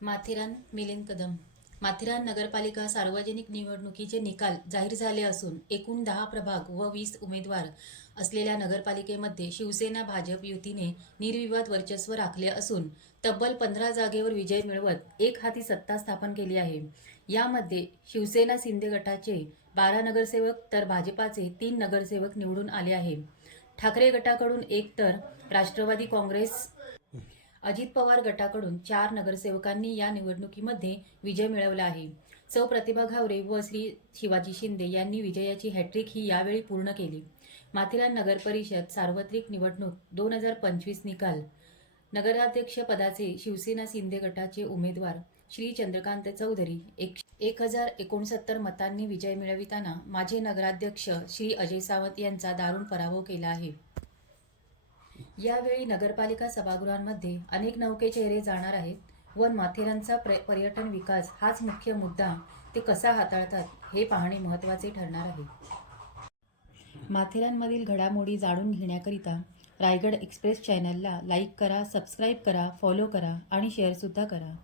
माथेरान मिलिंद कदम. माथेरान नगरपालिका सार्वजनिक निवडणुकीचे निकाल जाहीर झाले असून एकूण दहा प्रभाग व वीस उमेदवार असलेल्या नगरपालिकेमध्ये शिवसेना भाजप युतीने निर्विवाद वर्चस्व राखले असून तब्बल पंधरा जागेवर विजय मिळवत एक हाती सत्ता स्थापन केली आहे. यामध्ये शिवसेना शिंदे गटाचे बारा नगरसेवक तर भाजपाचे तीन नगरसेवक निवडून आले आहे. ठाकरे गटाकडून एक तर राष्ट्रवादी काँग्रेस अजित पवार गटाकडून चार नगरसेवकांनी या निवडणुकीमध्ये विजय मिळवला आहे. सौ प्रतिभा घावरे व श्री शिवाजी शिंदे यांनी विजयाची हॅट्रिक ही यावेळी पूर्ण केली. माथेरान नगर परिषद सार्वत्रिक निवडणूक दोन हजार पंचवीस निकाल. नगराध्यक्ष पदाचे शिवसेना शिंदे गटाचे उमेदवार श्री चंद्रकांत चौधरी एक एक हजार एकोणसत्तर मतांनी विजय मिळविताना माजी नगराध्यक्ष श्री अजय सावंत यांचा दारुण पराभव केला आहे. यावेळी नगरपालिका सभागृहांमध्ये अनेक नौके चेहरे जाणार आहेत. व माथेरानचा प्र- पर्यटन विकास हाच मुख्य मुद्दा. ते कसा हाताळतात हे पाहणे महत्त्वाचे ठरणार आहे. माथेरानमधील घडामोडी जाणून घेण्याकरिता रायगड एक्सप्रेस चॅनलला लाईक करा सबस्क्राईब करा फॉलो करा आणि शेअरसुद्धा करा.